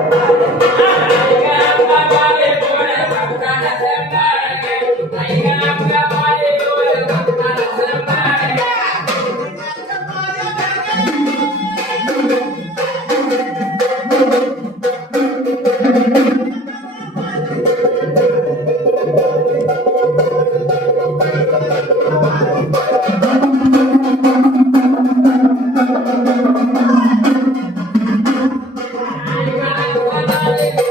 Thank you.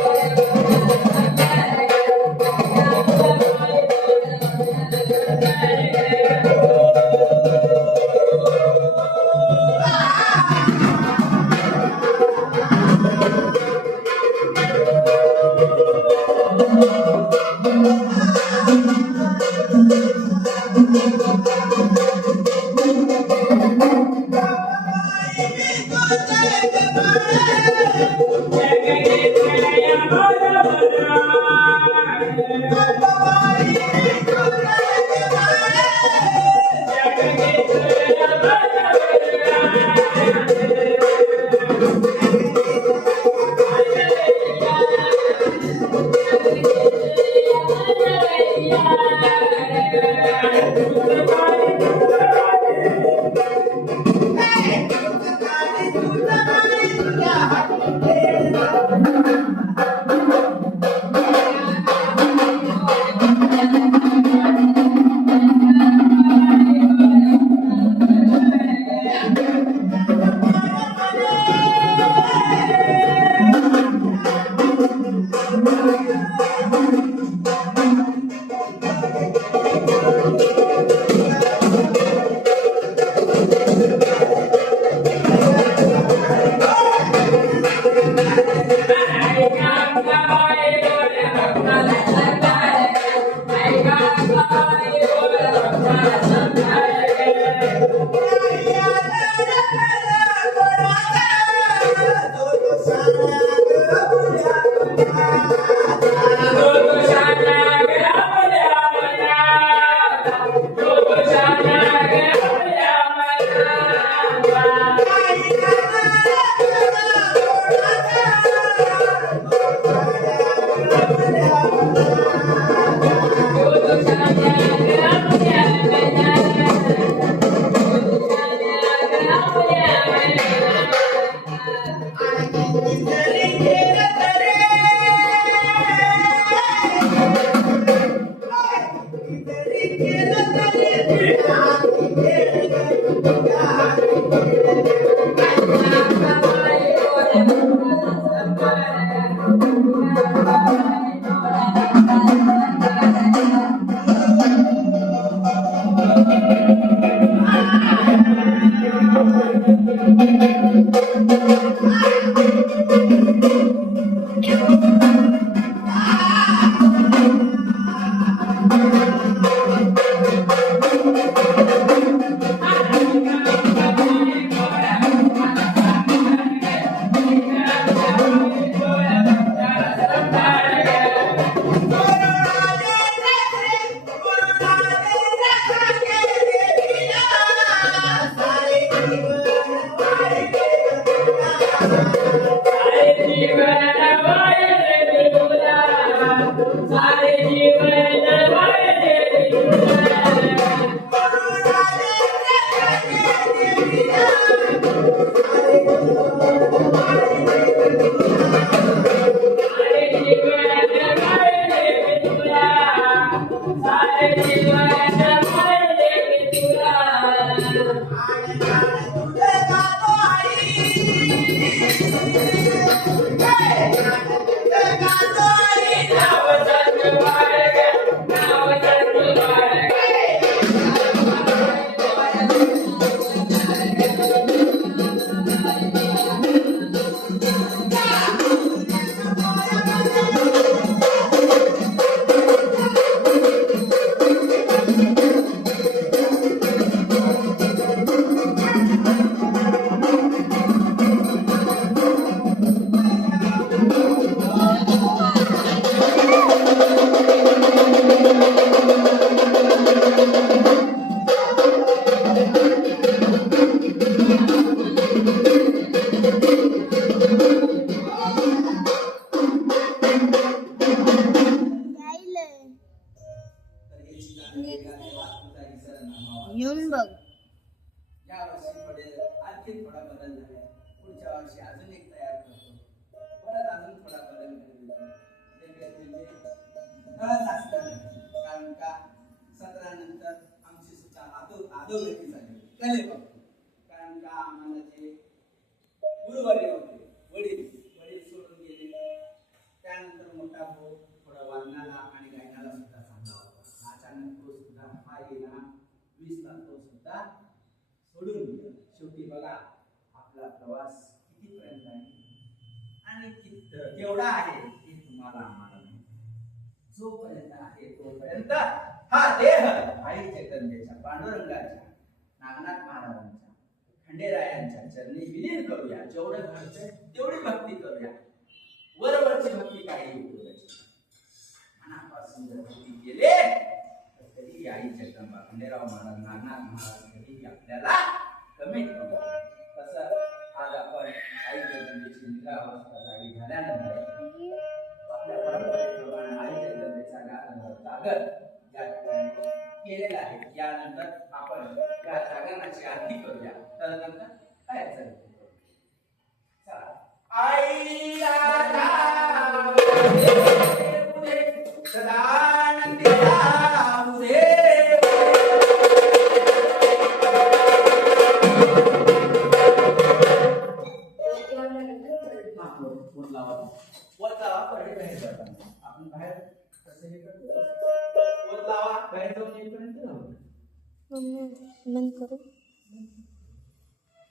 कले बघतो. कारण का आम्हाला जे गुरुवर्य होते, वडील सोडून गेले. त्यानंतर मोठा भाऊ थोडा वादनाला आणि गायनाला सुद्धा चांगला होता. अचानक तो सुद्धा हा गेला 20ला तो सुद्धा सोडून गेला. शेवटी बघा आपला प्रवास कितीपर्यंत आहे आणि केवढा आहे हे तुम्हाला आम्हाला जोपर्यंत आहे तोपर्यंत हा देह आई जगदंबेच्या, पांडुरंगाच्या, नागनाथ महाराजांच्या, खंडेरायांच्या चरणी विलीन करूया. जेवढं घडतंय तेवढी भक्ती करूया. वरवरची भक्ती काही उपयोगाची मनापासून जर भक्ती केले तर कधी आई जगदंबा, खंडेराव महाराज, नागनाथ महाराज कधी आपल्याला कमी करू. तसं आज आपण आई जगदंबेची निरावस्था जागी झाल्यानंतर आपल्या परंपरेप्रमाणे आई जगदंबेचा जागर या ठिकाणी केलेला आहे. यानंतर आपण या जागरणाची आरती करूया. त्यानंतर काय असेल आई राधा सदानंदी राहुदे. आपण बाहेर कसं हे करतो, बाहेर जाऊन येईपर्यंत राहू. बंद करू.